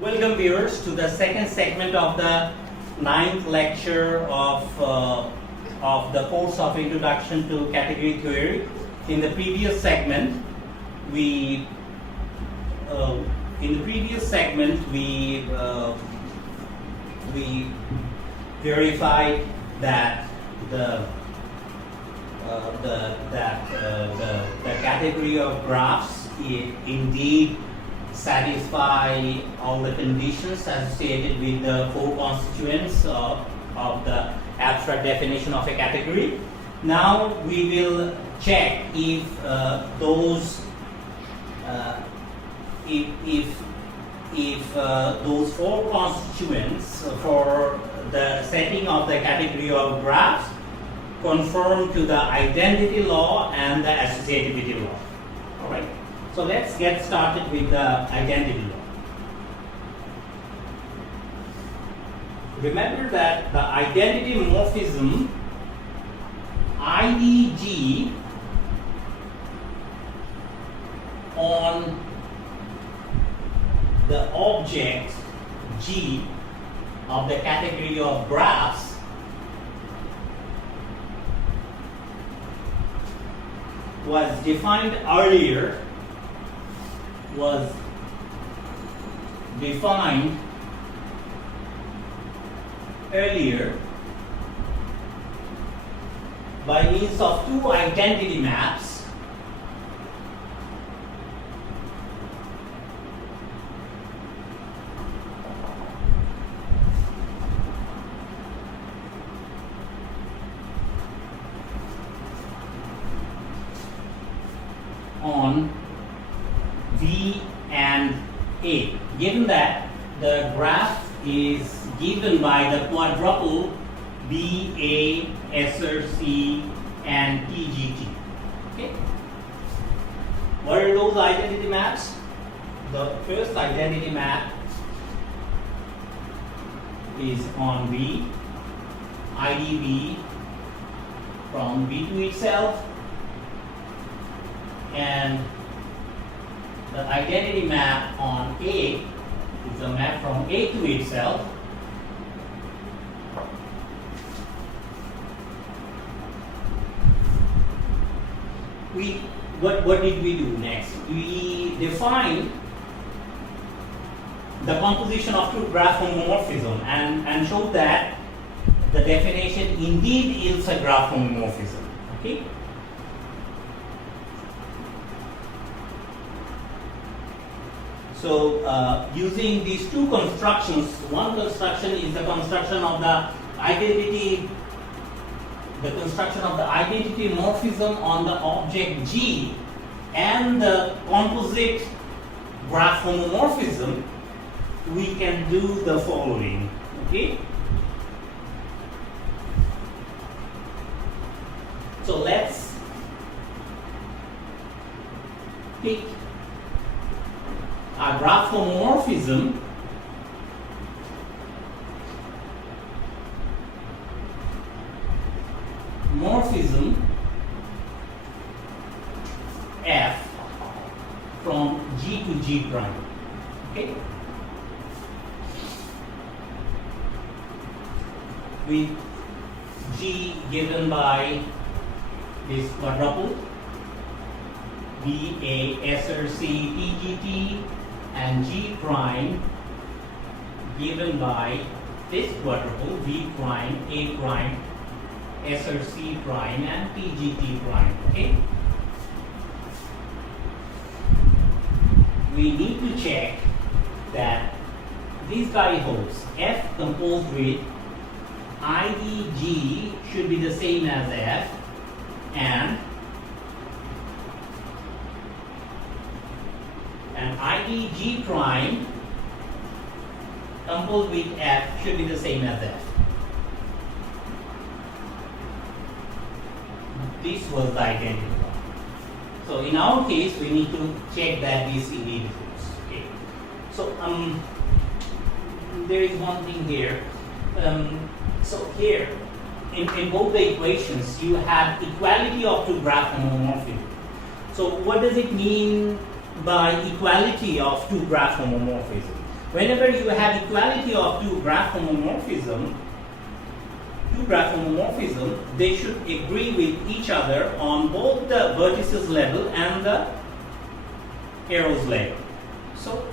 Welcome viewers to the second segment of the ninth lecture of the course of Introduction to Category Theory. In the previous segment, we verified that the category of graphs indeed satisfy all the conditions associated with the four constituents of the abstract definition of a category. Now we will check if those four constituents for the setting of the category of graphs conform to the identity law and the associativity law. All right. So let's get started with the identity law. Remember that the identitymorphism IDG on the object G of the category of graphs was defined earlier by means of two identity maps on V and A. Given that the graph is given by the quadruple B, A, S, R, C, and T, G, T. Okay. What are those identity maps? The first identity map is on V, ID V from V to itself, and the identity map on A is a map from A to itself. What did we do next? We defined the composition of two graph homomorphism and showed that the definition indeed yields a graph homomorphism. Okay. So using these two constructions, one construction is the construction of the identitymorphism on the object G, and the composite graph homomorphism, we can do the following. Okay. So let's pick a graph homomorphism F from G to G prime. Okay. With G given by this quadruple B, A, S, R, C, T, G, T, and G prime given by this quadruple V prime, A prime, S, R, C prime, and T, G, T prime. Okay. We need to check that these guy holds. F composed with IDG should be the same as F, and IDG prime composed with F should be the same as F. This was the identity law. So in our case, we need to check that this indeed holds. Okay. So there is one thing here. So here, in both the equations, you have equality of two graph homomorphism. So what does it mean by equality of two graph homomorphism? whenever you have equality of two graph homomorphism, they should agree with each other on both the vertices level and the arrows level. So,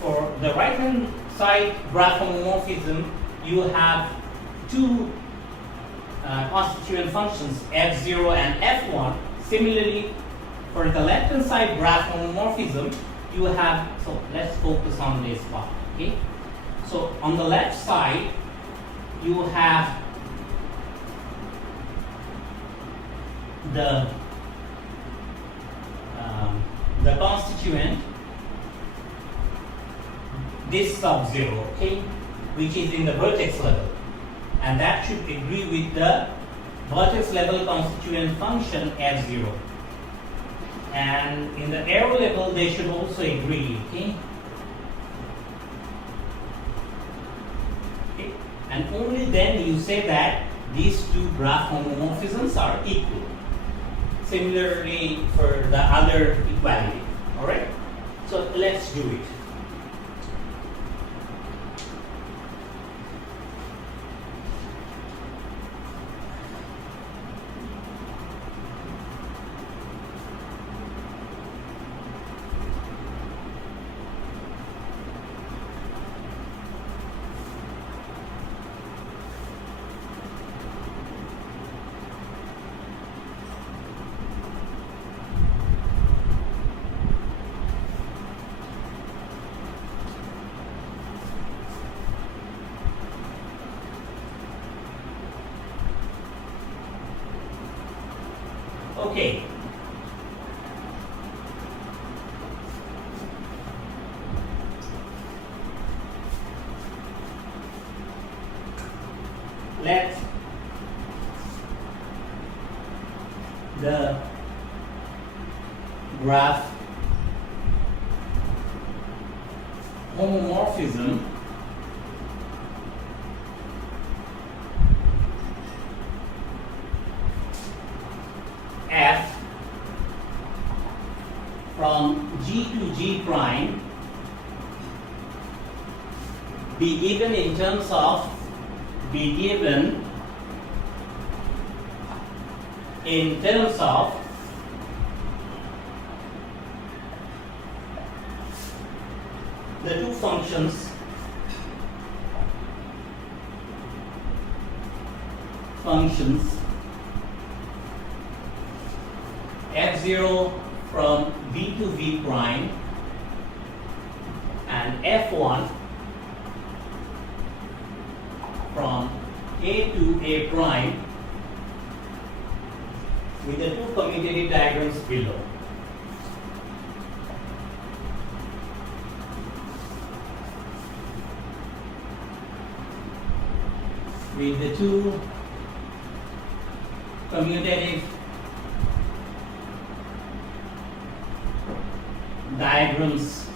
for the right hand side graph homomorphism, you have two constituent functions f0 and f1. Similarly, for the left hand side graph homomorphism, you have, so let's focus on this part, okay? So on the left side, you have the constituent, this sub-0, okay, which is in the vertex level, and that should agree with the vertex level constituent function f0. And in the arrow level, they should also agree, okay? And only then you say that these two graph homomorphisms are equal. Similarly for the other equality, all right? So let's do it. Okay. Let the graph homomorphism f from G to G prime be given in terms of the two functions f0 from V to V prime and f1 from A to A prime with the two commutative diagrams below. With the two commutative diagrams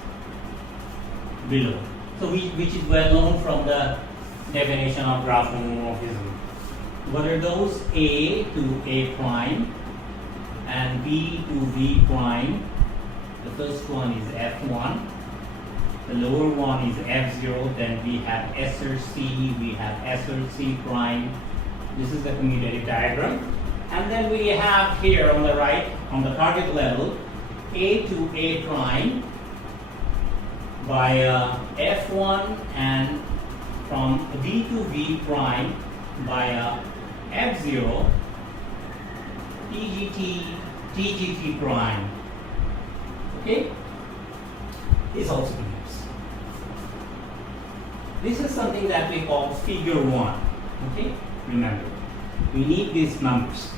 below. So which is well known from the definition of graph homomorphism. What are those? A to A prime and V to V prime. The first one is F1. The lower one is F0. Then we have SRC, we have SRC prime. This is the commutative diagram. And then we have here on the right, on the target level, A to A prime by F1 and from V to V prime by F0, TGT prime. Okay? Is also used. This is something that we call figure 1. Okay? Remember, we need these numbers.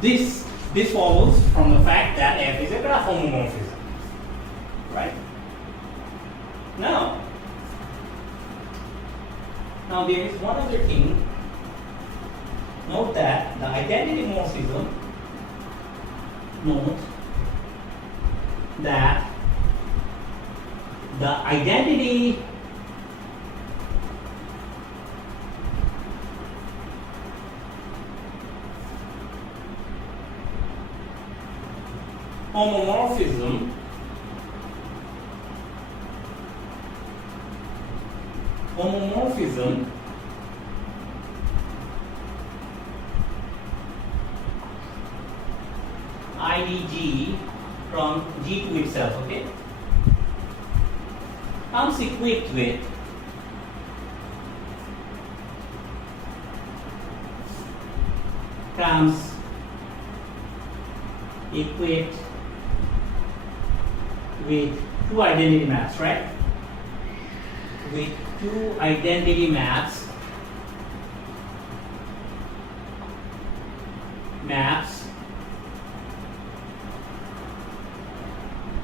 This follows from the fact that F is a graph homomorphism. Right? Now there is one other thing. Note that the identitymorphism, note that the identity homomorphism homomorphism IDG from G to itself, okay, comes equipped with two identity maps, right? With two identity maps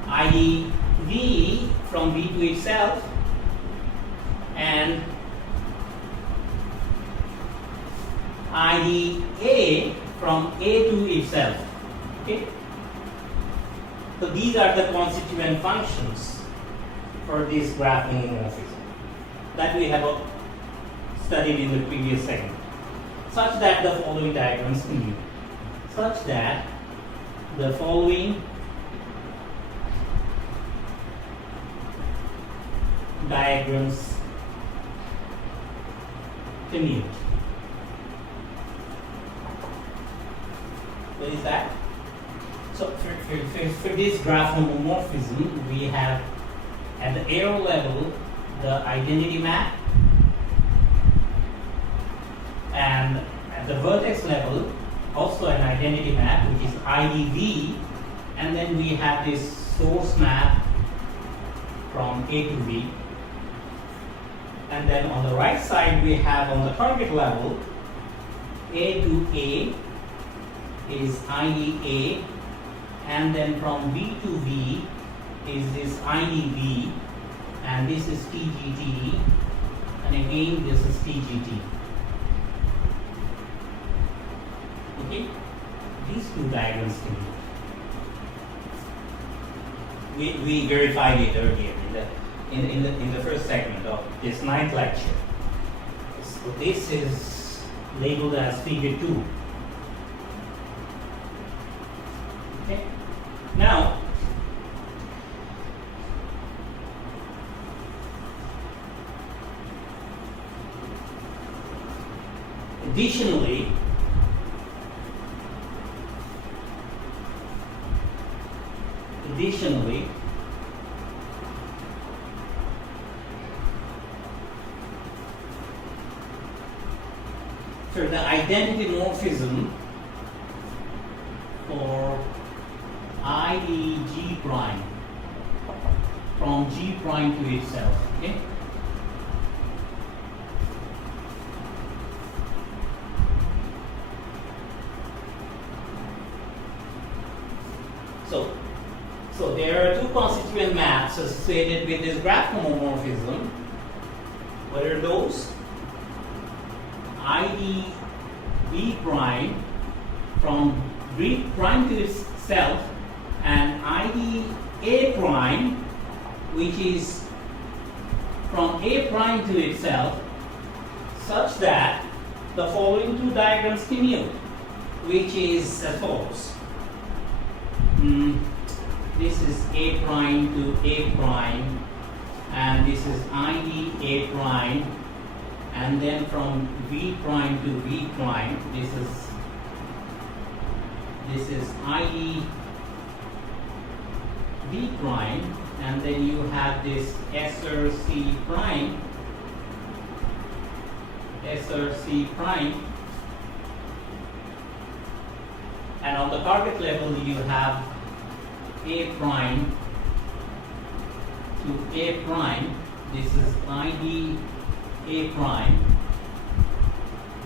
ID V from V to itself and ID A from A to itself. Okay? So these are the constituent functions for this graph homomorphism that we have studied in the previous segment, such that the following diagrams commute. Such that the following diagrams commute. What is that? So for this graph homomorphism, we have at the arrow level the identity map, and at the vertex level also an identity map, which is IDV, and then we have this source map from A to V. And then on the right side we have on the target level A to A is IDA, and then from V to V is this IDV, and this is TGT, and again this is TGT. Okay, these two diagrams can be. We verified it earlier in the first segment of this 9th lecture. So this is labeled as figure 2. Okay. Now, additionally, for the identitymorphism for IDG prime from G prime to itself, okay? So there are two constituent maps associated with this graph homomorphism. What are those? ID V prime from V prime to itself and ID A prime, which is from A prime to itself, such that the following two diagrams commute, which is as follows. This is A prime to A prime, and this is ID A prime, and then from V prime to V prime, this is ID V prime, and then you have this SRC prime, and on the target level you have A prime to A prime. This is ID A prime,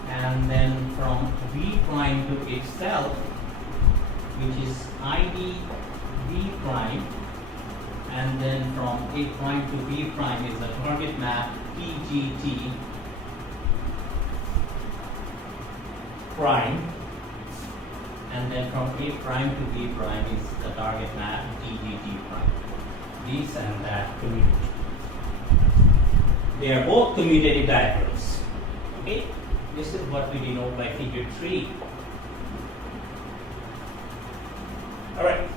and then from V prime to itself, which is ID V prime, and then from A prime to V prime is the target map TGT prime, and then from A prime to V prime is the target map TGT prime. These and that commute. They are both commutative diagrams. Okay, this is what we denote by figure 3. Alright,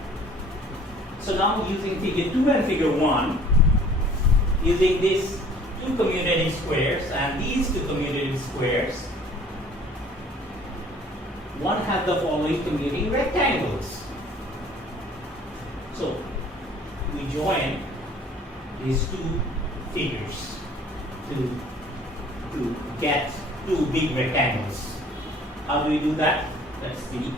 so now using figure 2 and figure 1, using this two commutative squares, and these two commutative squares, one has the following commuting rectangles. So we join these two figures to get two big rectangles. How do we do that? Let's see.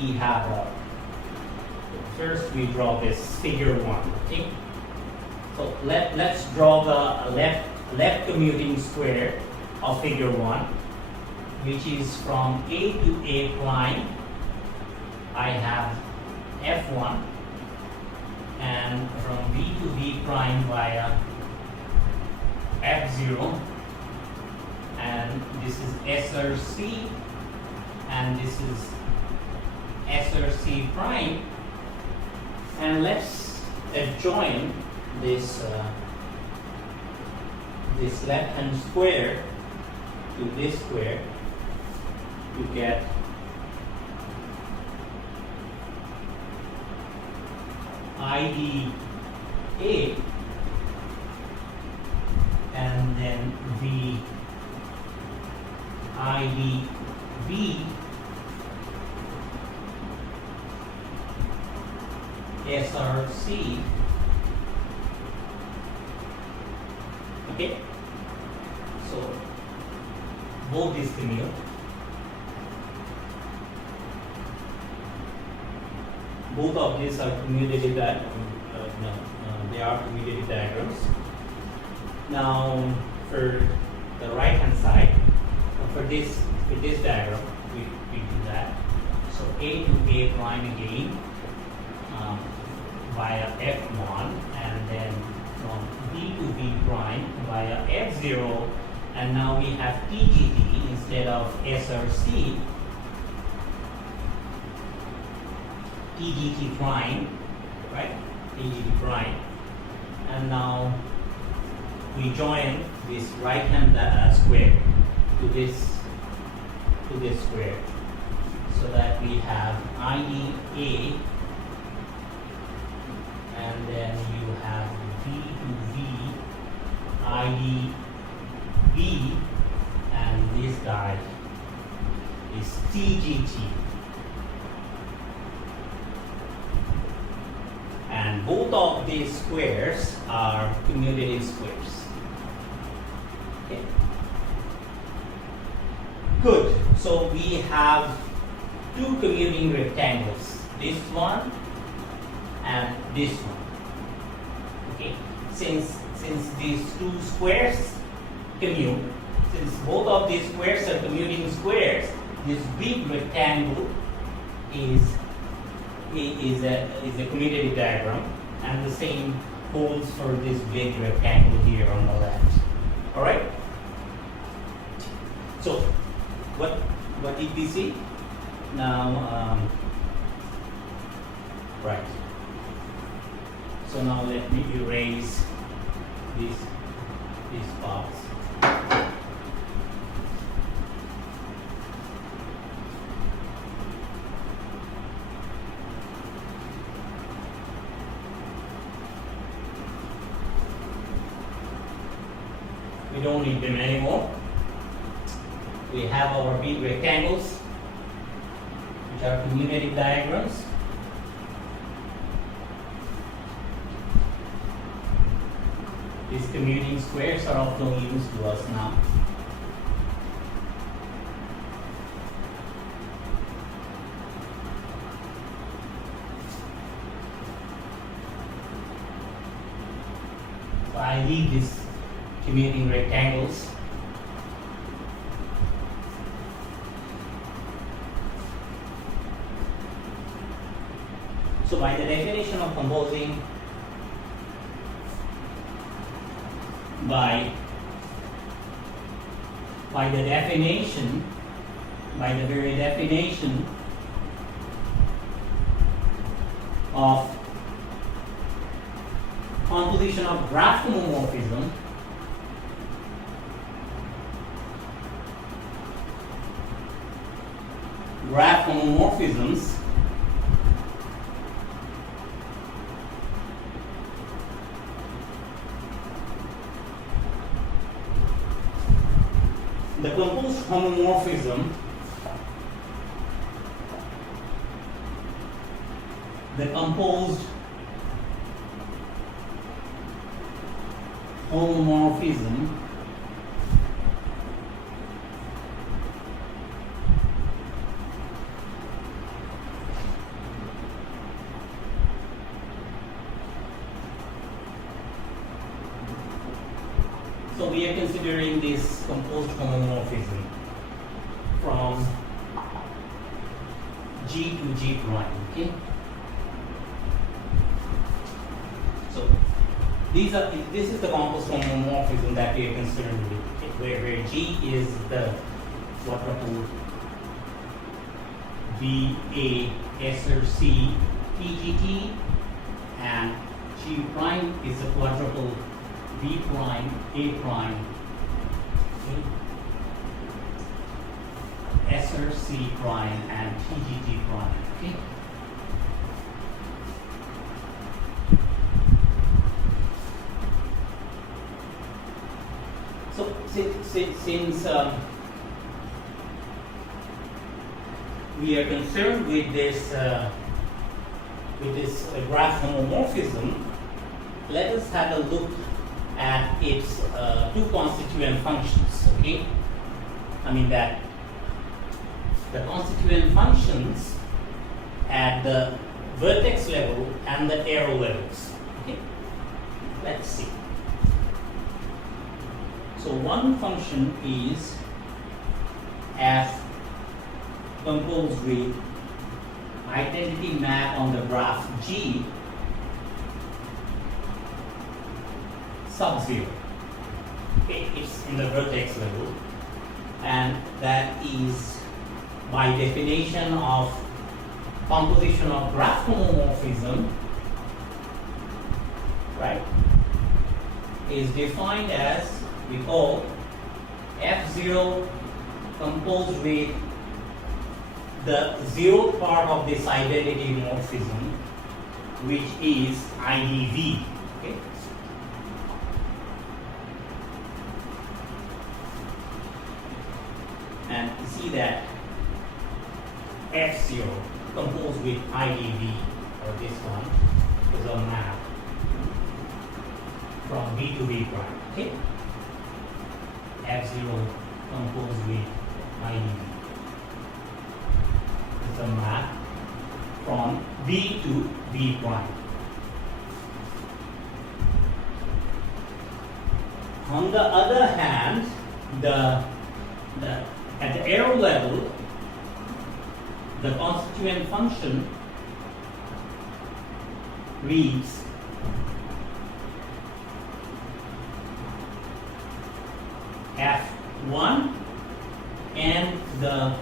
We have first we draw this figure 1. Okay. So let's draw the left commuting square of figure 1, which is from A to A prime. I have F1, and from B to B prime via F0, and this is SRC, and this is SRC prime, and let's adjoin this this left hand square to this square to get IDA, and then the IDB SRC. Okay, so both these commute. Both of these are commutative they are commutative diagrams. Now for the right hand side, for this diagram, we do that. So A to A prime again via F1, and then from B to B prime via F0, and now we have TGT instead of SRC. TGT prime, right? TGT prime, and now we join this right hand square to this square, so that we have IDA, and then you have V to V IDB, and this guy is TGT. And both of these squares are commutative squares. Okay. Good. So we have two commuting rectangles, this one and this one. Okay. Since these two squares commute, since both of these squares are commuting squares, this big rectangle is a commutative diagram, and the same holds for this big rectangle here on the left. All right. So what did we see? Now, right. So now let me erase these parts. We don't need them anymore. We have our big rectangles, which are commutative diagrams. These commuting squares are of no use to us now. So I leave these commuting rectangles. So by the definition of composing, by the very definition of composition of graph homomorphism, graph homomorphisms, homomorphism, the composed homomorphism so we are considering this composed homomorphism from G to G prime, okay? So this is the composed homomorphism that we are considering with, where G is the quadruple V A S or C T G T, and G prime is the quadruple B prime A prime S or C prime and T G T prime. Okay. So since we are concerned with this graph homomorphism, let us have a look at its two constituent functions. Okay, I mean that the constituent functions at the vertex level and the arrow levels. Okay, let's see. So one function is f composed with identity map on the graph G sub 0. Okay, it's in the vertex level, and that is by definition of composition of graph homomorphism, right, is defined as, we call F0 composed with the zeroth part of this identitymorphism, which is IDV. Okay? And you see that F0 composed with IDV, or this one, is a map from V to V prime. Okay? F0 composed with IDV is a map from V to V prime. On the other hand, at the arrow level, the constituent function reads F1, and the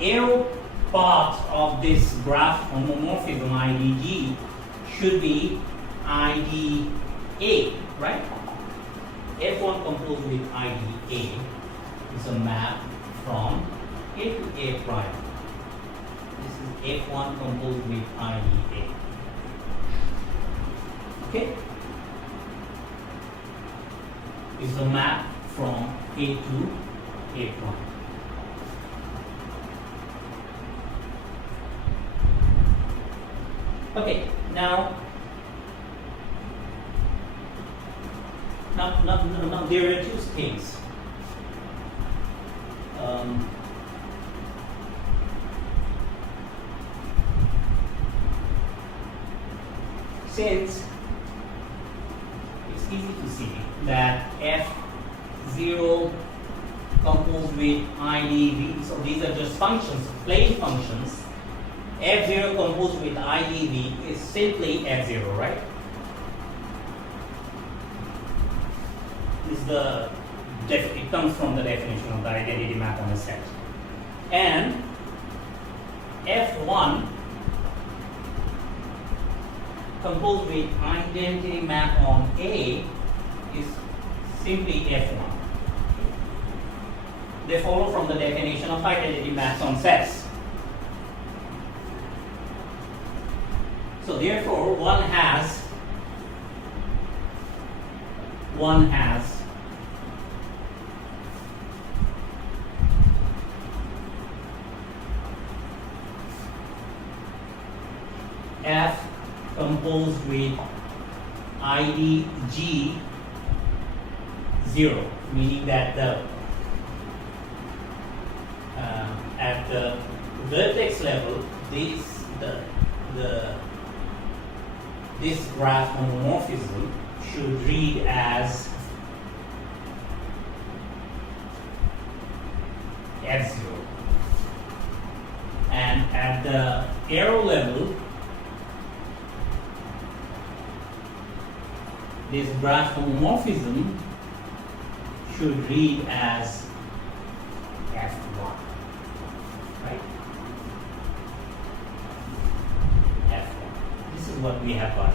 arrow part of this graph homomorphism IDG should be IDA, right? F1 composed with IDA is a map from A to A prime. This is F1 composed with IDA. Okay? Is a map from A to A prime. Okay, now there are two things. Since it's easy to see that F0 composed with IDV, so these are just functions, plain functions. F0 composed with IDV is simply F0, right? This is it comes from the definition of the identity map on a set. And F1 composed with identity map on A is simply F1. They follow from the definition of identity maps on sets. So therefore, one has F composed with ID G 0, meaning that at the vertex level, this graph homomorphism should read as F0, and at the arrow level, this graph homomorphism should read as F1, right? F1. This is what we have got.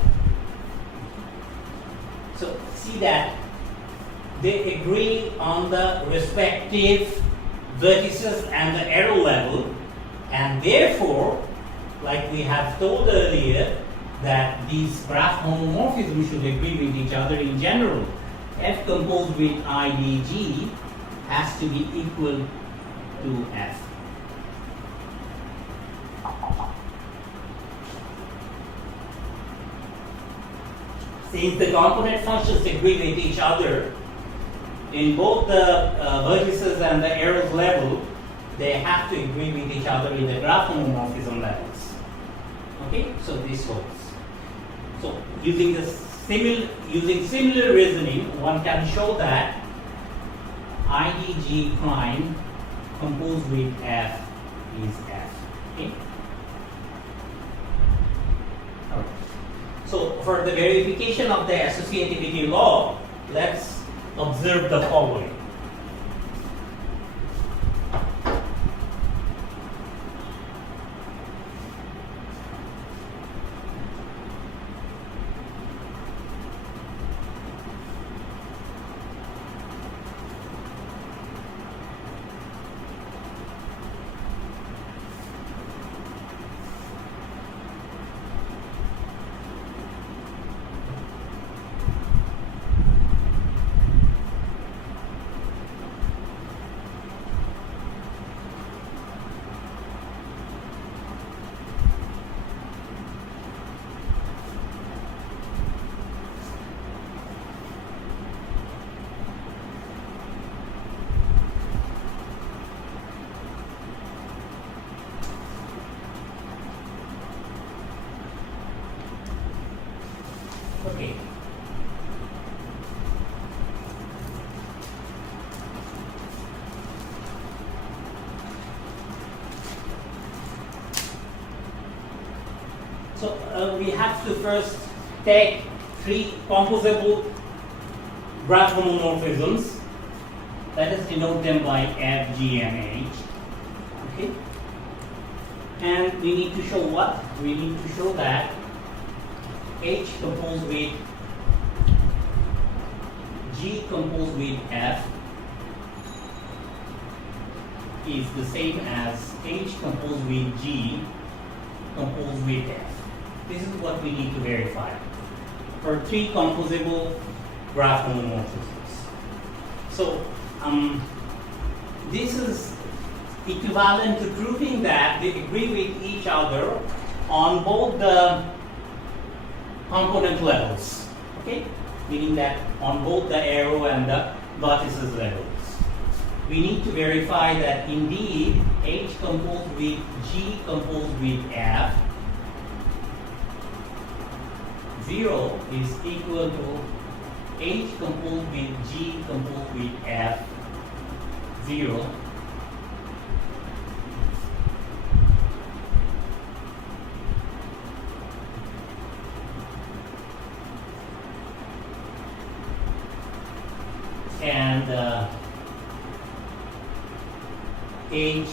So see that they agree on the respective vertices and the arrow level, and therefore, like we have told earlier, that these graph homomorphisms should agree with each other in general. F composed with IDG has to be equal to F. Since the component functions agree with each other in both the vertices and the arrows level, they have to agree with each other in the graph homomorphism levels. Okay, so this holds. So using similar reasoning, one can show that IDG prime composed with F is F. Okay. All right. So for the verification of the associativity law, let's observe the following. Okay. So we have to first take three composable graph homomorphisms. Let us denote them by F, G, and H. Okay. And we need to show what? We need to show that H composed with G composed with F is the same as H composed with G composed with F. This is what we need to verify for three composable graph homomorphisms. So this is equivalent to proving that they agree with each other on both the component levels, okay? Meaning that on both the arrow and the vertices levels. We need to verify that indeed H composed with G composed with F 0 is equal to H composed with G composed with F 0 and H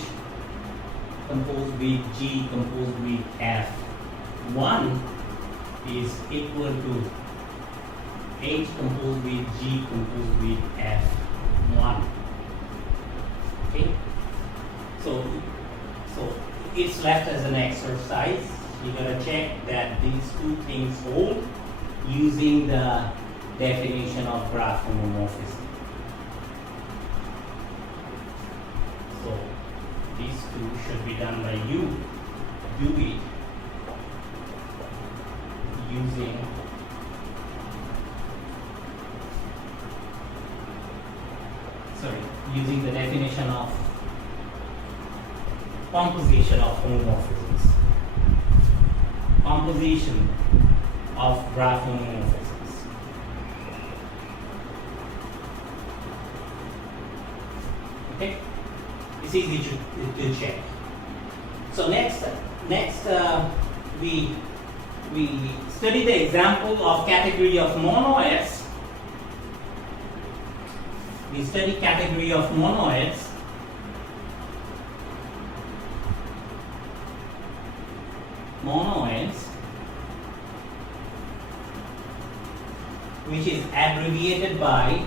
composed with G composed with F1 is equal to H composed with G composed with F1. Okay? So it's left as an exercise. You gotta check that these two things hold using the definition of graph homomorphism. So these two should be done by you. Do it using the definition of composition of homomorphisms. Composition of graph homomorphisms. Okay, it's easy to check. So next we study the example of category of monoids. We study category of monoids. Monoids, which is abbreviated by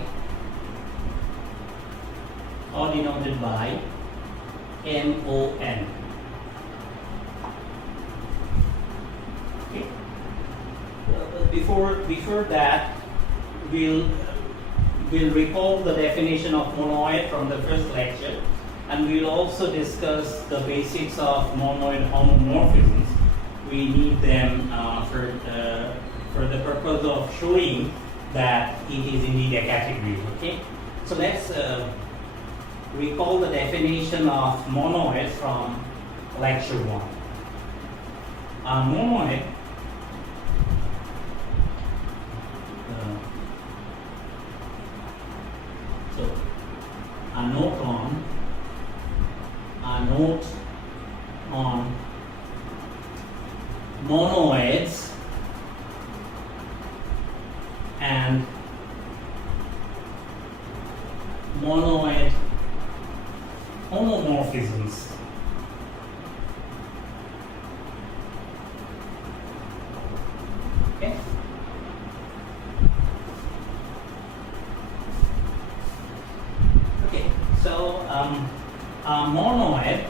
or denoted by MON. Okay. Before that, we'll recall the definition of monoid from the first lecture, and we'll also discuss the basics of monoid homomorphisms. We need them for the purpose of showing that it is indeed a category. Okay, so let's recall the definition of monoid from lecture 1. A monoid a note on monoids and monoid homomorphisms. Okay. Okay. So a monoid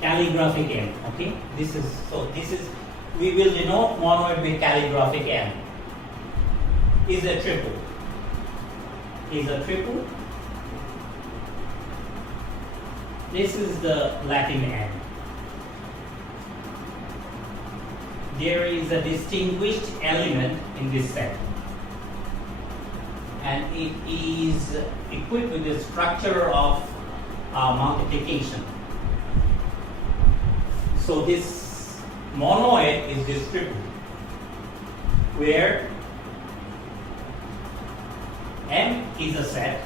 calligraphic M. Okay. This is we will denote monoid with calligraphic M. Is a triple. This is the Latin M. There is a distinguished element in this set, and it is equipped with the structure of multiplication. So this monoid is this triple, where M is a set,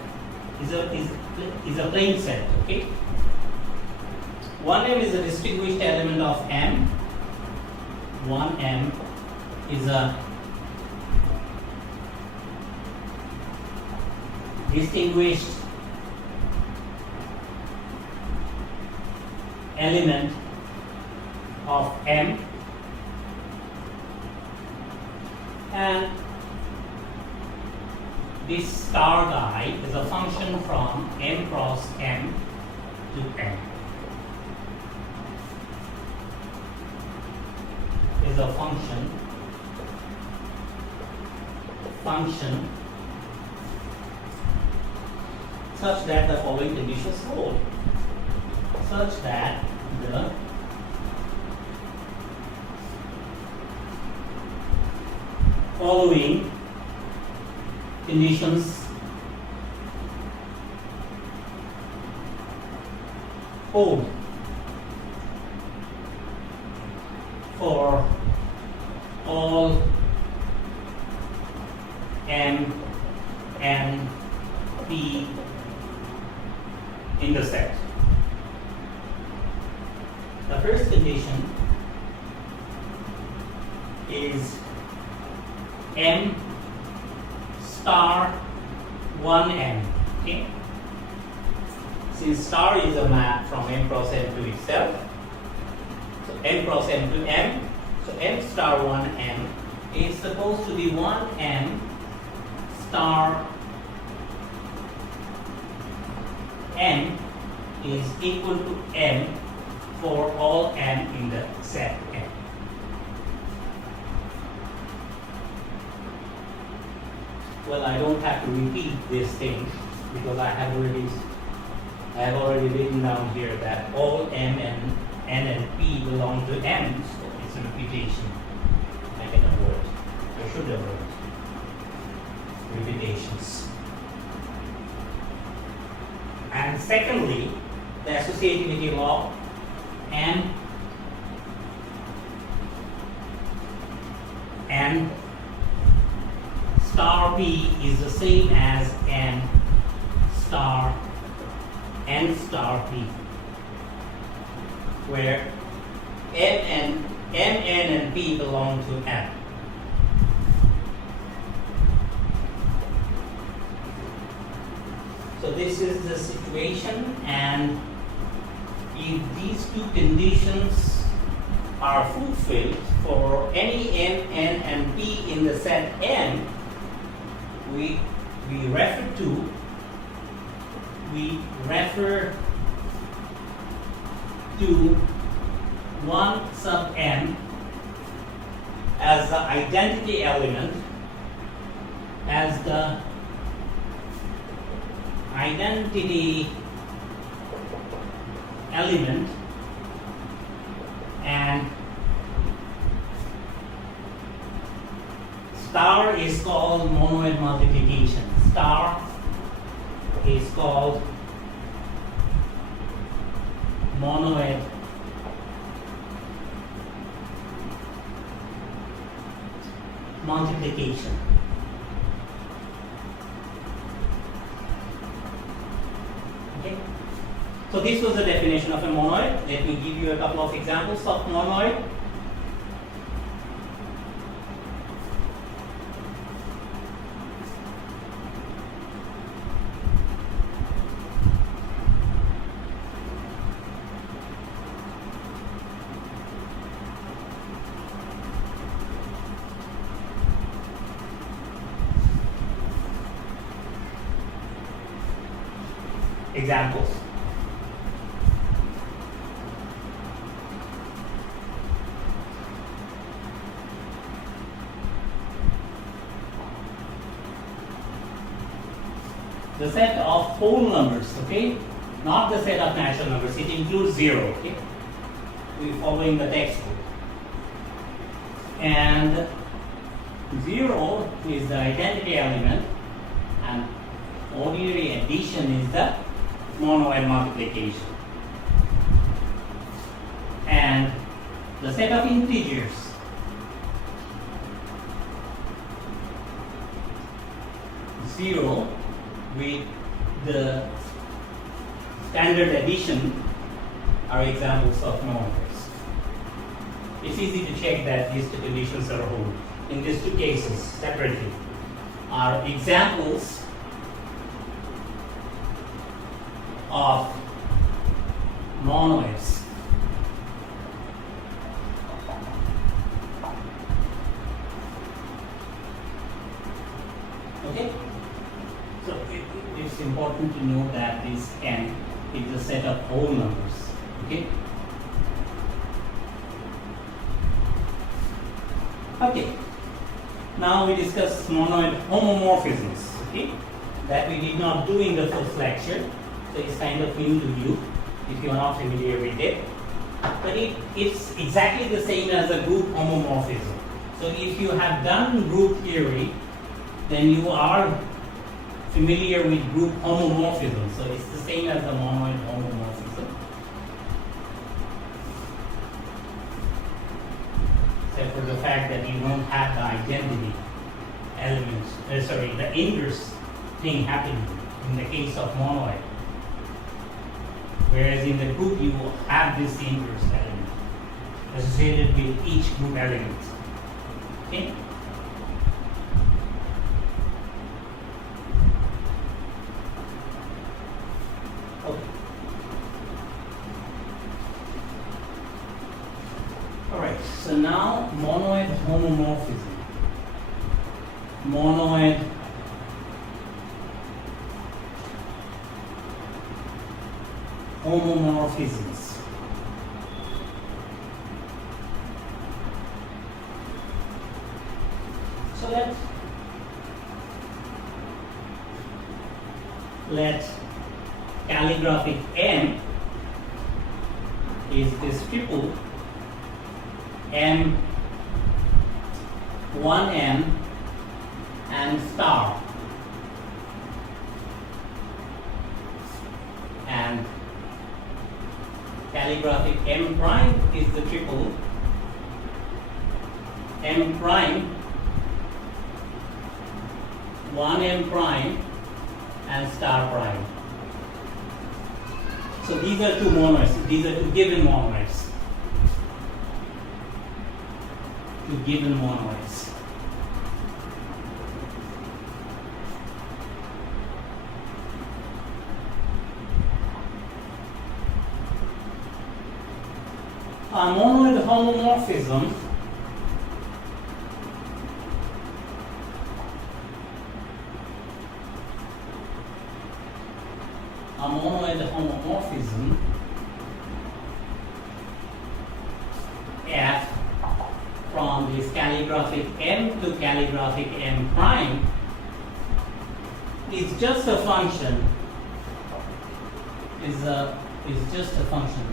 is a plain set. Okay. 1M is a distinguished element of M. 1M is a distinguished element of M, and this star guy is a function from M cross M to M. Is a function such that the following conditions hold. Such that the following conditions hold for all M, N, P in the set. The first condition is M star 1M. Okay? Since star is a map from M cross M to itself, so M cross M to M, so M star 1M is supposed to be 1M star M is equal to M for all M in the set M. Well, I don't have to repeat this thing because I have already written down here that all M and N and P belong to M. So It's a repetition. I can avoid. I should avoid repetitions. And secondly, the associativity law and star P is the same as N star P, where N and P belong to N. So this is the situation, and if these two conditions are fulfilled for any N and P in the set N, we refer to 1 sub N as the identity element, as the identity element, and star is called monoid multiplication. Star is called monoid multiplication. Okay. So this was the definition of a monoid. Let me give you a couple of examples of monoid. Examples. The set of whole numbers, okay, not the set of natural numbers. It includes 0, okay. We're following the textbook. And 0 is the identity element, and ordinary addition is the monoid multiplication. And the set of integers, zero with the standard addition are examples of monoids. It's easy to check that these two conditions are whole. In these two cases, separately, are examples of monoids. Okay? So it's important to know that this N is the set of whole numbers. Okay? Okay. Now we discuss monoid homomorphisms. Okay? That we did not do in the first lecture. So it's kind of new to you if you are not familiar with it. But it's exactly the same as a group homomorphism. So if you have done group theory, then you are familiar with group homomorphism. So it's the same as the monoid homomorphism. Except for the fact that you don't have the identity elements, the inverse thing happening in the case of monoid. Whereas in the group you will have this inverse element associated with each group element. Okay? Okay. Alright, so now monoid homomorphism. Monoid homomorphisms. So let calligraphic N is this triple M, 1M, and star. And calligraphic M prime is the triple. M prime, 1M prime, and star prime. So these are two monoids. These are two given monoids. Two given monoids. Monoid homomorphism F from this calligraphic M to calligraphic M prime is just a function, is just a function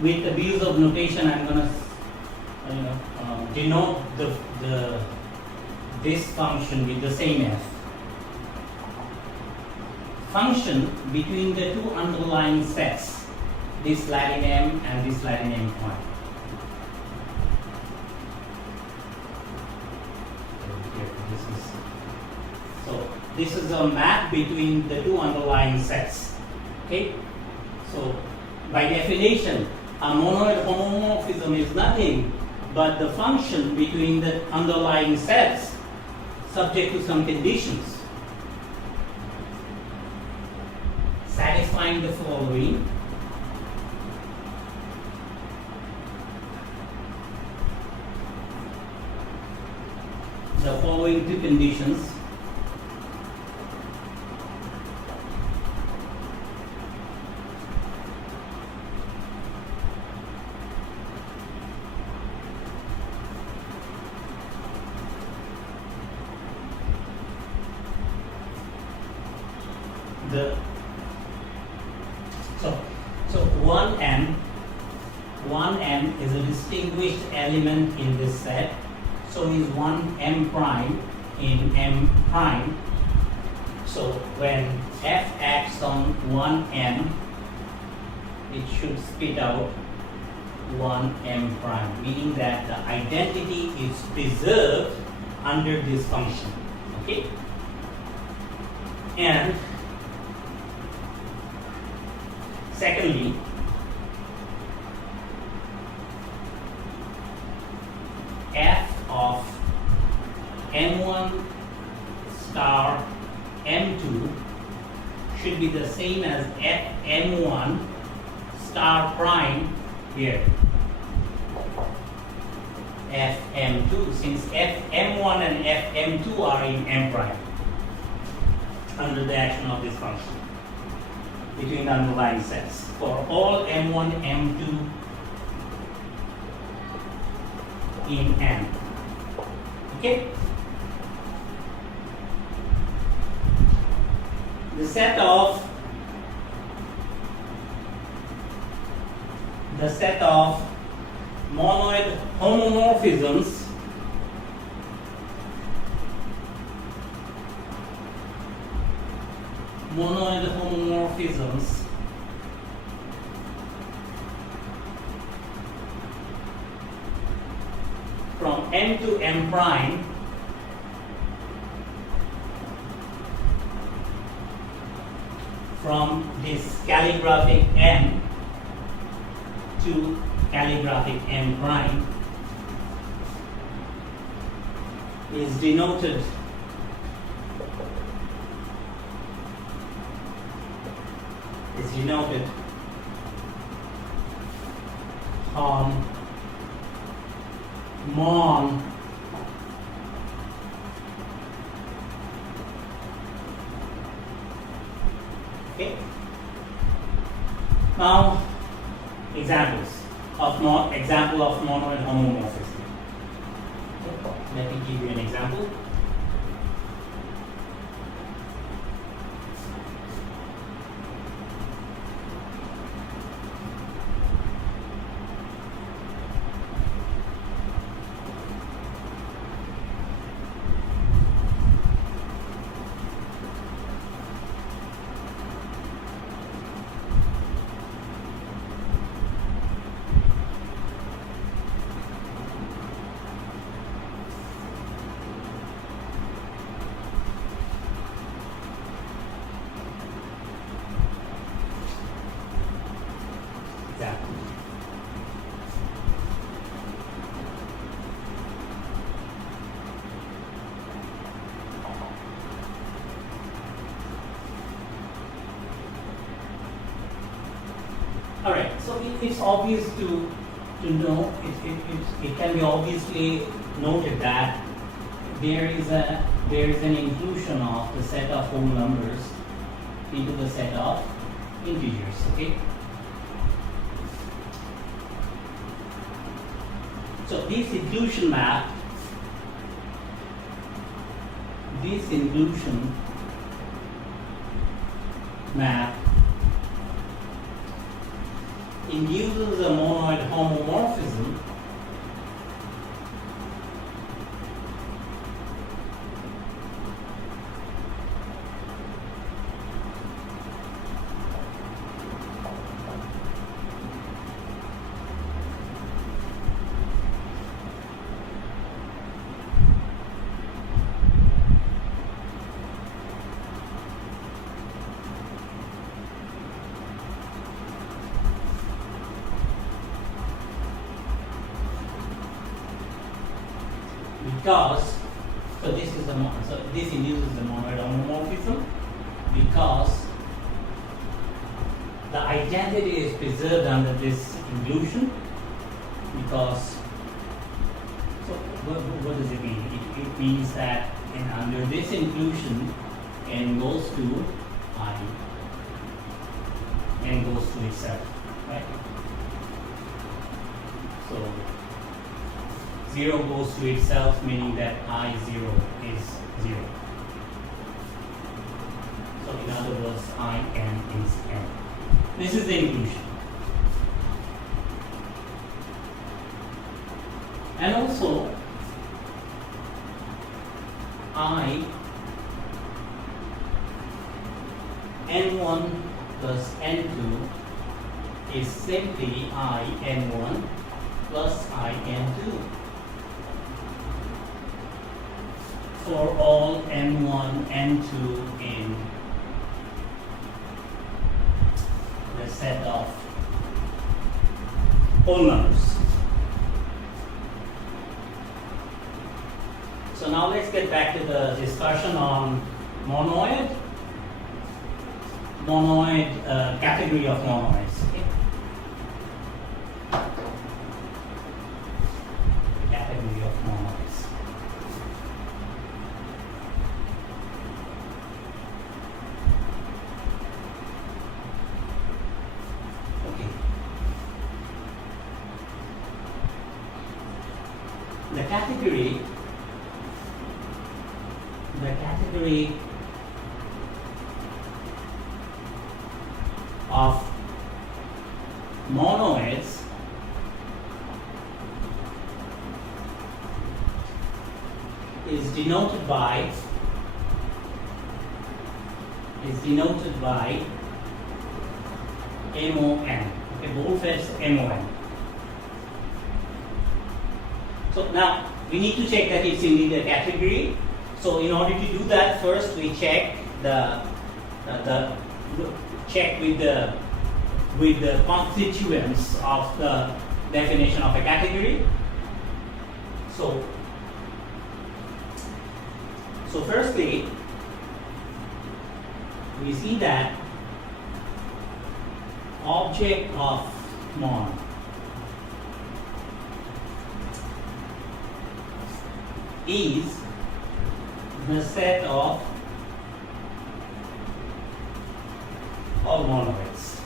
with abuse of notation. I'm going to denote this function with the same f. Function between the two underlying sets, this Latin M and this Latin M prime. So this is a map between the two underlying sets. Okay? So by definition, a monoid homomorphism is nothing but the function between the underlying sets subject to some conditions, satisfying the following. The following two conditions. So 1M is a distinguished element in this set. So is 1M prime in M prime. So when F acts on 1M, it should spit out 1M prime, meaning that the identity is preserved under this function. Okay? And secondly, F of M1 star M2 should be the same as F M1 star prime here. F M2, since F M1 and F M2 are in M prime under the action of this function between the underlying sets for all M1, M2 in M. Okay? The set of monoid homomorphisms from M to M prime from this calligraphic M to calligraphic M prime is denoted mon okay. Now example of monoid homomorphism. Let me give you an example. Alright, so it's obvious to know, it can be obviously noted that there is an inclusion of the set of whole numbers into the set of integers, okay? So this inclusion map, induces a monoid homomorphism because, so this induces the monoid homomorphism because the identity is preserved under this inclusion, because, so what does it mean? It means that under this inclusion, n goes to I, n goes to itself, right? So 0 goes to itself, meaning that I0 is 0. So in other words, In is n. This is the inclusion. And also, n1 plus n2 is simply n1 plus n2. For all n1, n2 in the set of whole numbers. So now let's get back to the discussion on monoid category of monoids. Okay? Category of monoids. Okay. The category of monoids is denoted by MON. Okay, boldface MON. So now we need to check that it's indeed a category. So in order to do that, first we check check with the constituents of the definition of a category. So firstly, we see that object of mon is the set of all monoids,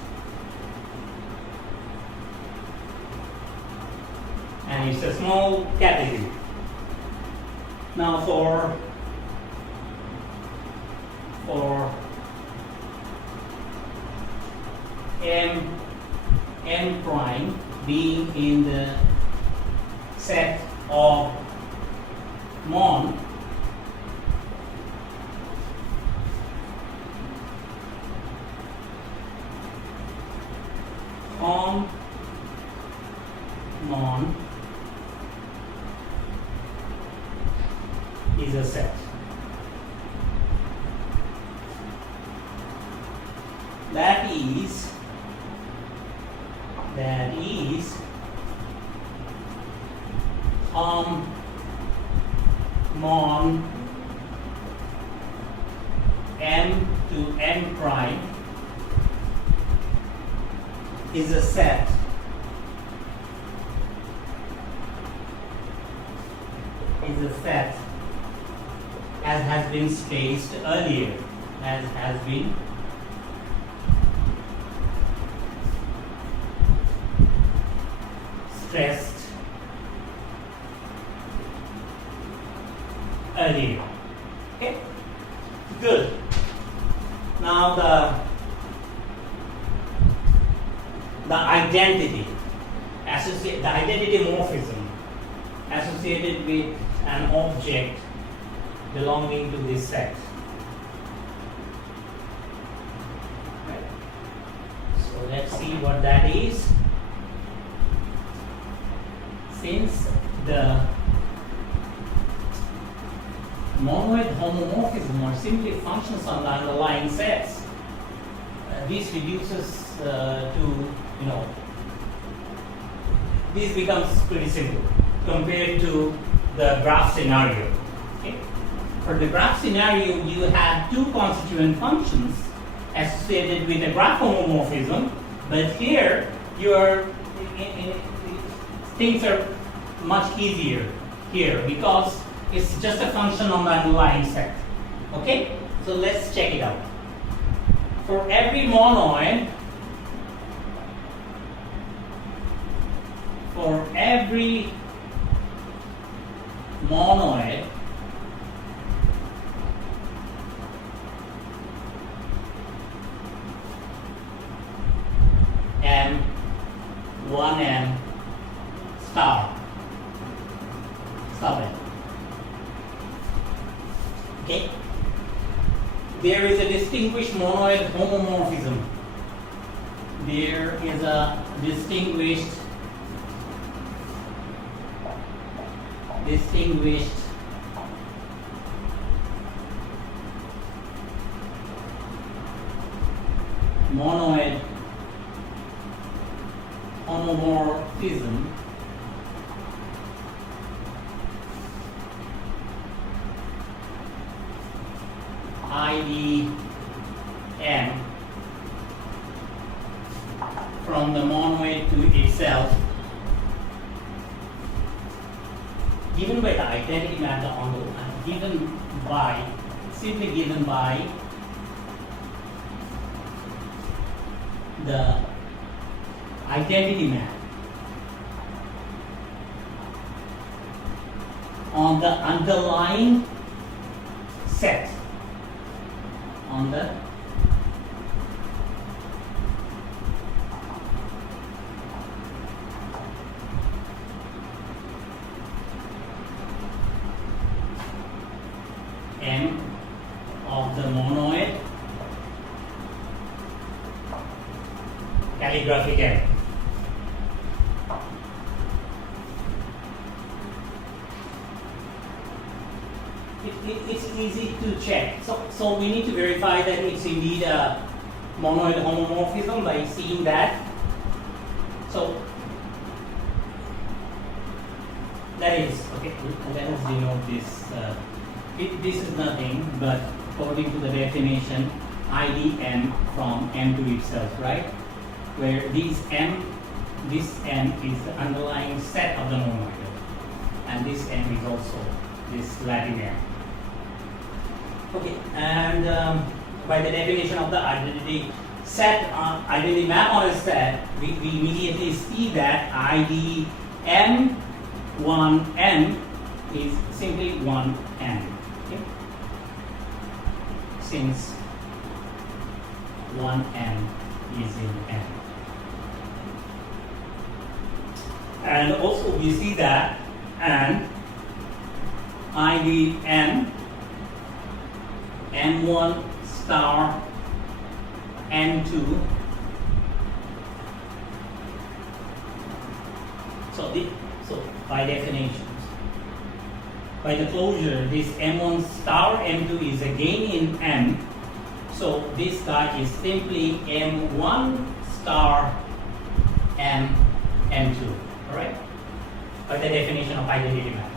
and it's a small category. Now for m prime being in the set of mon, mon is a set. That is mon m to n prime is a set as has been stressed earlier, as has been stressed earlier. Okay, good. Now the identity the identitymorphism associated with an object belonging to this set. Right. So let's see what that is. Since the monoid homomorphism are simply functions on the underlying sets, this reduces to, this becomes pretty simple compared to the graph scenario. Okay? For the graph scenario, you have two constituent functions associated with a graph homomorphism, but here things are much easier here because it's just a function on the underlying set. Okay? So let's check it out. For every monoid, M, 1M star. Stop it. Okay? There is a distinguished monoid homomorphism. There is a distinguished monoid homomorphism IDM from the monoid to itself given by the identity map simply given by the identity map on the underlying set, on the M of the monoid calligraphic M. It's easy to check. So we need to verify that it's indeed a monoid homomorphism by seeing that. So that is, okay, let us denote this. This is nothing but, according to the definition, IDM from M to itself, right? Where this M is the underlying set of the monoid, and this M is also this Latin M. Okay, and by the definition of the identity set, identity map on a set, we immediately see that IDM 1M is simply 1M. Okay? Since 1M is in M. And also we see that and IDM M1 star M2. So by definitions, by the closure, this M1 star M2 is again in M. So this guy is simply M1 star M2. Alright? By the definition of identity map.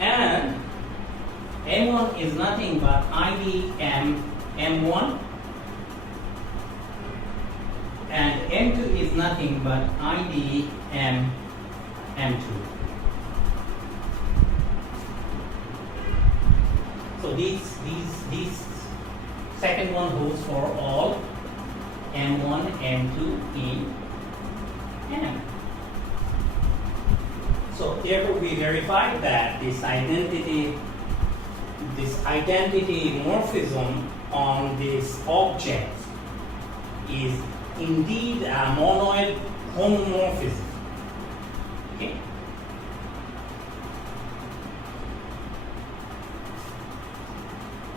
And M1 is nothing but IDM M1 and M2 is nothing but ID M2. So these second one holds for all M1, M2 in M. So therefore we verified that this identity morphism on this object is indeed a monoid homomorphism. Okay?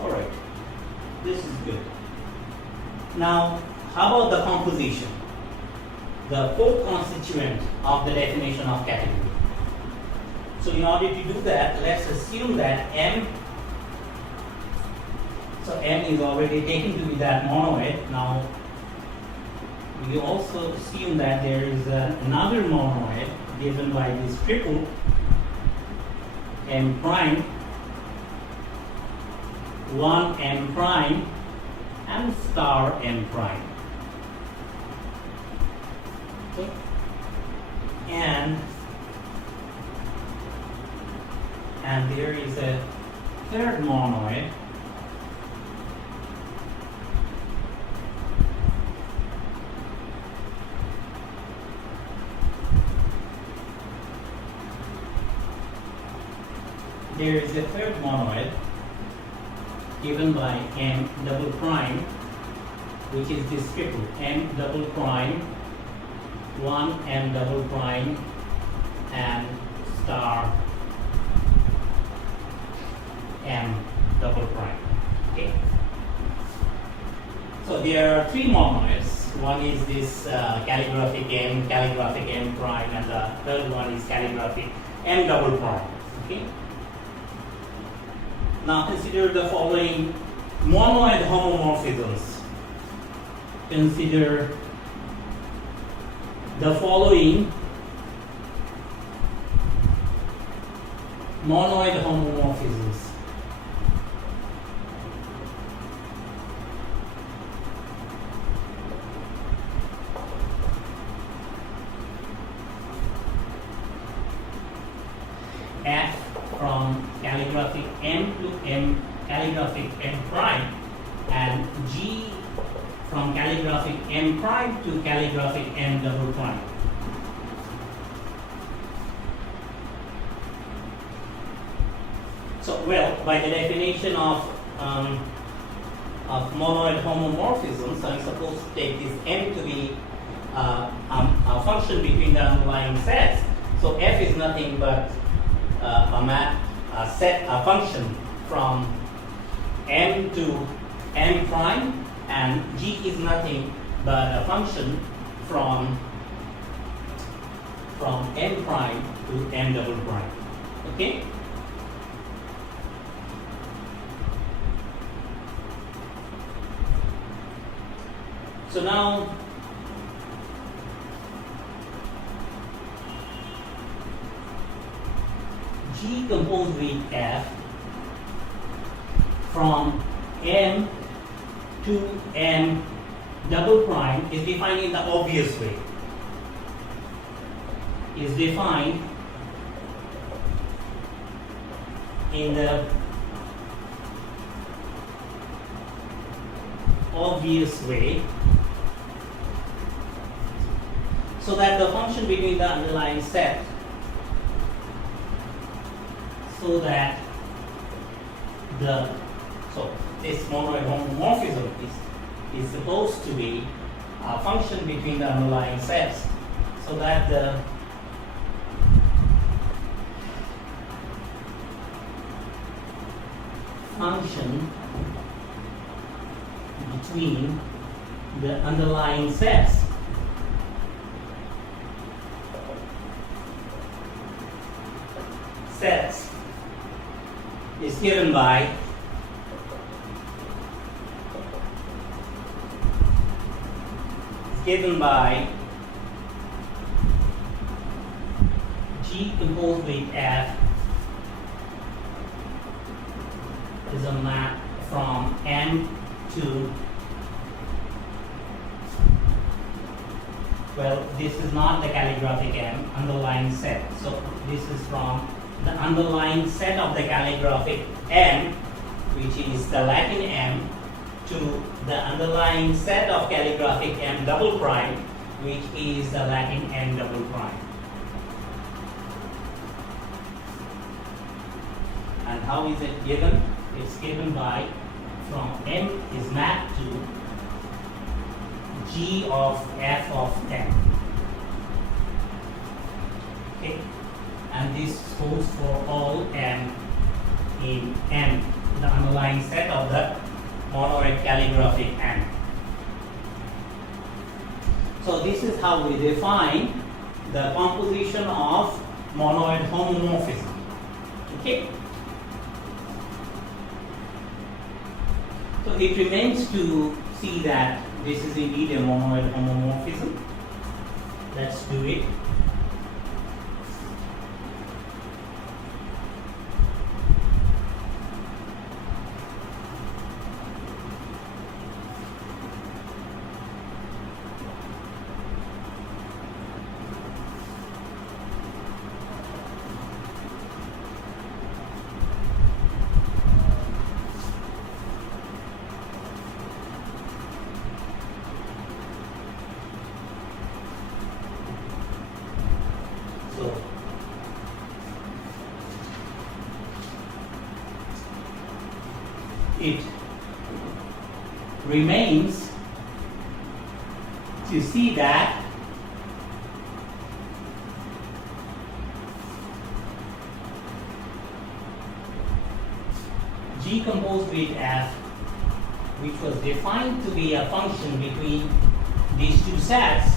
Alright. This is good. Now, how about the composition? The fourth constituent of the definition of category. So in order to do that, let's assume that M is already taken to be that monoid. Now, we also assume that there is another monoid given by this triple M prime, 1 M prime, and star M prime. Okay. And there is a third monoid given by M double prime, which is this triple M double prime, 1 M double prime, and star M double prime. Okay. So there are three monoids. One is this calligraphic M prime, and the third one is calligraphic M double prime. Okay. Now consider the following monoid homomorphisms. Consider the following monoid homomorphisms. F from calligraphic M to M, calligraphic M prime, and G from calligraphic M prime to calligraphic M double prime. So, well, by the definition of monoid homomorphisms, I'm supposed to take this M to be a function between the underlying sets. So F is nothing but a function from M to M prime, and G is nothing but a function from M prime to M double prime. Okay? So now G composed with F from M to M double prime is defined in the obvious way. Is defined in the obvious way, so that the function between the underlying set, so that this monoid homomorphism is supposed to be a function between the underlying sets, so that the function between the underlying sets is given by G composed with F is a map from M to Well, this is not the calligraphic M, underlying set. So this is from the underlying set of the calligraphic M, which is the Latin M, to the underlying set of calligraphic M double prime, which is the Latin M double prime. And how is it given? It's given by, from M is mapped to G of F of M. Okay, and this holds for all M in M, the underlying set of the monoid calligraphic M. So this is how we define the composition of monoid homomorphism. Okay. So it remains to see that this is indeed a monoid homomorphism. Let's do it. So it remains to see that G composed with F, which was defined to be a function between these two sets,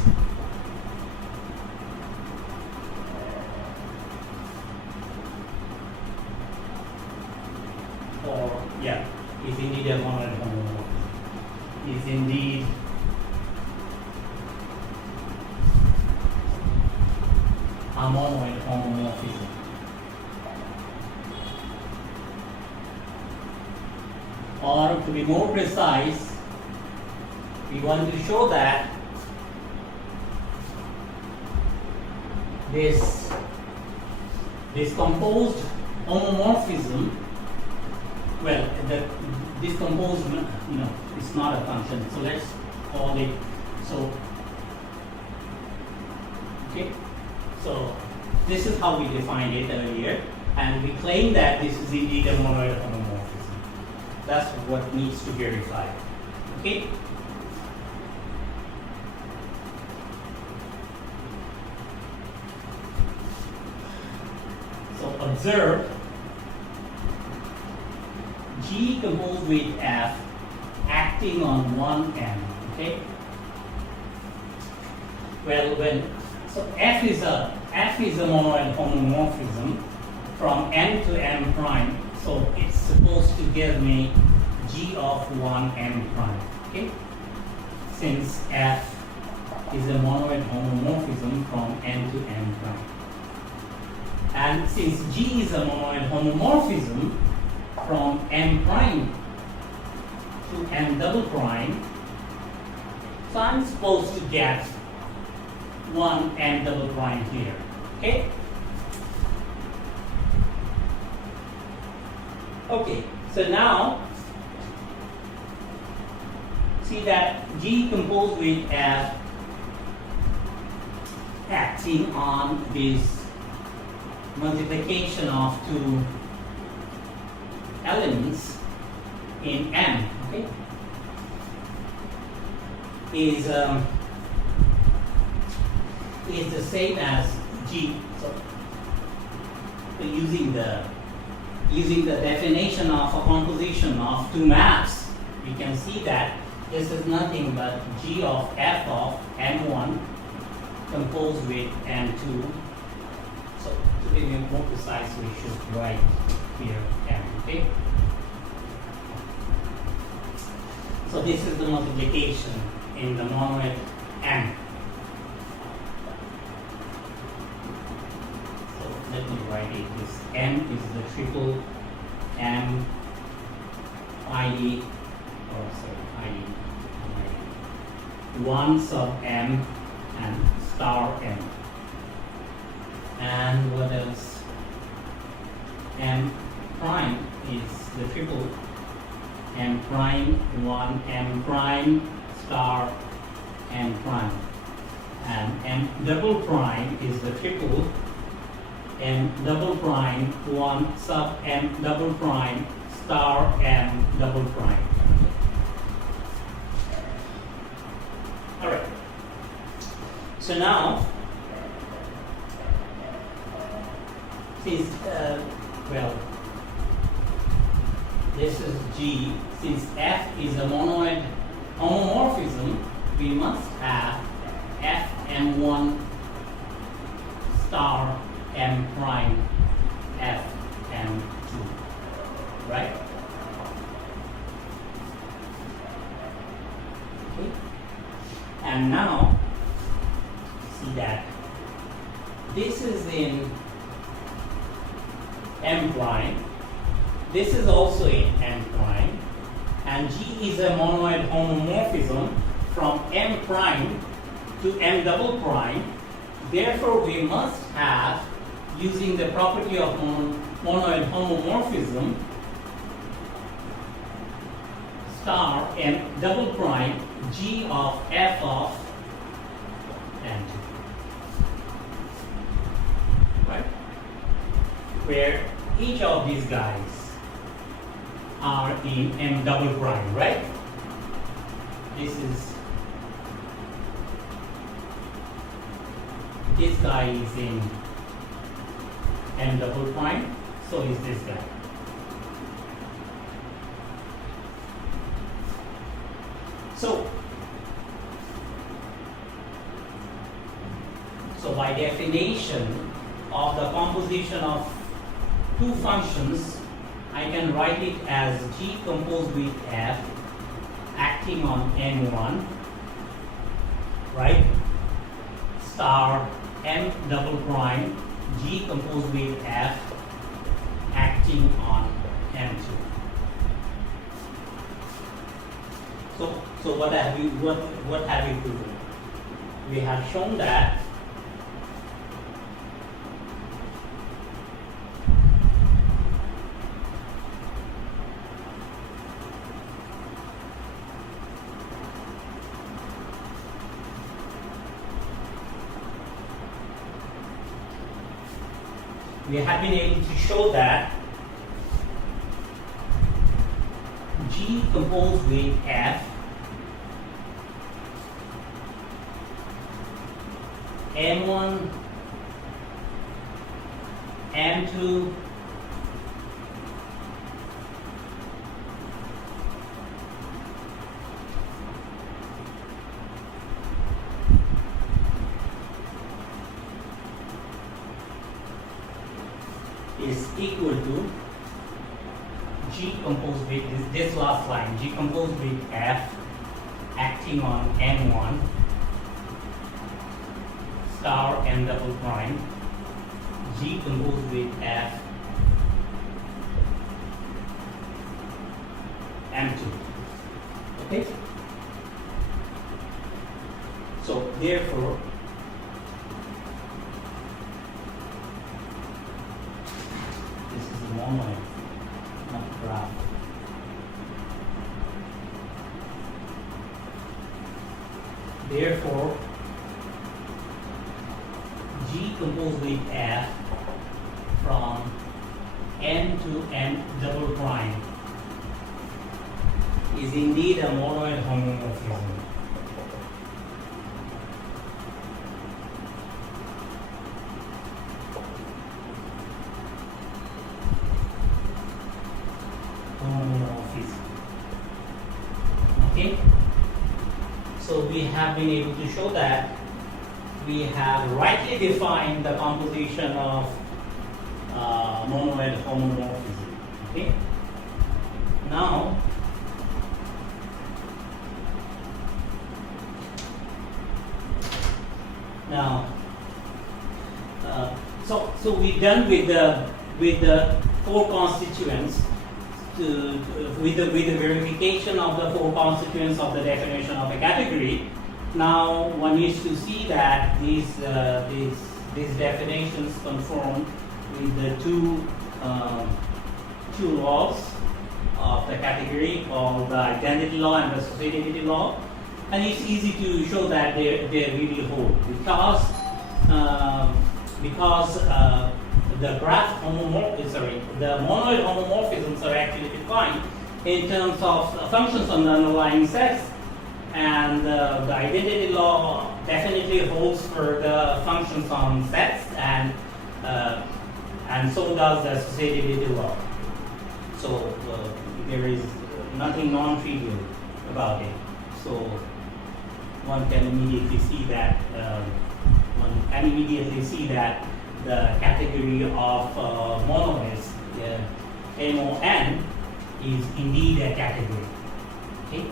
or yeah, is indeed a monoid homomorphism. Is indeed a monoid homomorphism. Or to be more precise, we want to show that this composed homomorphism, well, this composed, it's not a function, so let's call it so. Okay, so this is how we defined it earlier, and we claim that this is indeed a monoid homomorphism. That's what needs to be verified. Okay. So observe G composed with F acting on one M. Okay. Well, so F is a monoid homomorphism from M to M prime. So it's supposed to give me G of 1 M prime. Okay. Since F is a monoid homomorphism from M to M prime. And since G is a monoid homomorphism from M prime to M double prime, so I'm supposed to get 1 M double prime here. Okay? Okay, so now see that G composed with F acting on this multiplication of two elements in M, okay, is the same as G. So using the definition of a composition of two maps, we can see that this is nothing but G of F of M1 composed with M2. So to be more precise, we should write here M, okay? So this is the multiplication in the monoid M. So let me write it. This M is the triple M ID, or sorry, ID 1 sub M and star m. And what else? M prime is the triple. M prime 1, M prime star M prime. And M double prime is the triple. M double prime 1 sub M double prime star M double prime. Alright. So now, since, this is G, since F is a monoid homomorphism, we must have Fm1 star M prime Fm2, right? Okay. And now, see that this is in M prime, this is also in M prime, and G is a monoid homomorphism from M prime to M double prime. Therefore, we must have, using the property of monoid homomorphism, star M double prime G of F of M2. Right? Where each of these guys are in M double prime, right? This guy is in M double prime, so is this guy. So by definition of the composition of two functions, I can write it as G composed with F acting on M1, right? Star M double prime G composed with F acting on M2. So what have you proven? We have shown that we have been able to show that G composed with F M1 M2 is equal to G composed with this last line, G composed with F acting on M1 star M double prime G composed with F M2. Okay? So therefore this is a monolith, not a graph. Therefore G composed with F from M to M double prime is indeed a monoid homomorphism. Okay? So we have been able to show that we have rightly defined the composition of monoid homomorphism. Okay? Now, so we're done with the four constituents. With the verification of the four constituents of the definition of a category. Now one needs to see that these definitions conform with the two laws of the category called the identity law and the associativity law, and it's easy to show that they really hold because the graph the monoid homomorphisms are actually defined in terms of functions on the underlying sets, and the identity law definitely holds for the functions on sets, and so does the associativity law. So there is nothing non-trivial about it. So one can immediately see that the category of monoliths, MON, is indeed a category. Okay.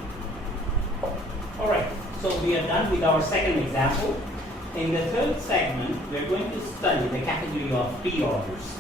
All right. So we are done with our second example. In the third segment, we are going to study the category of preorders.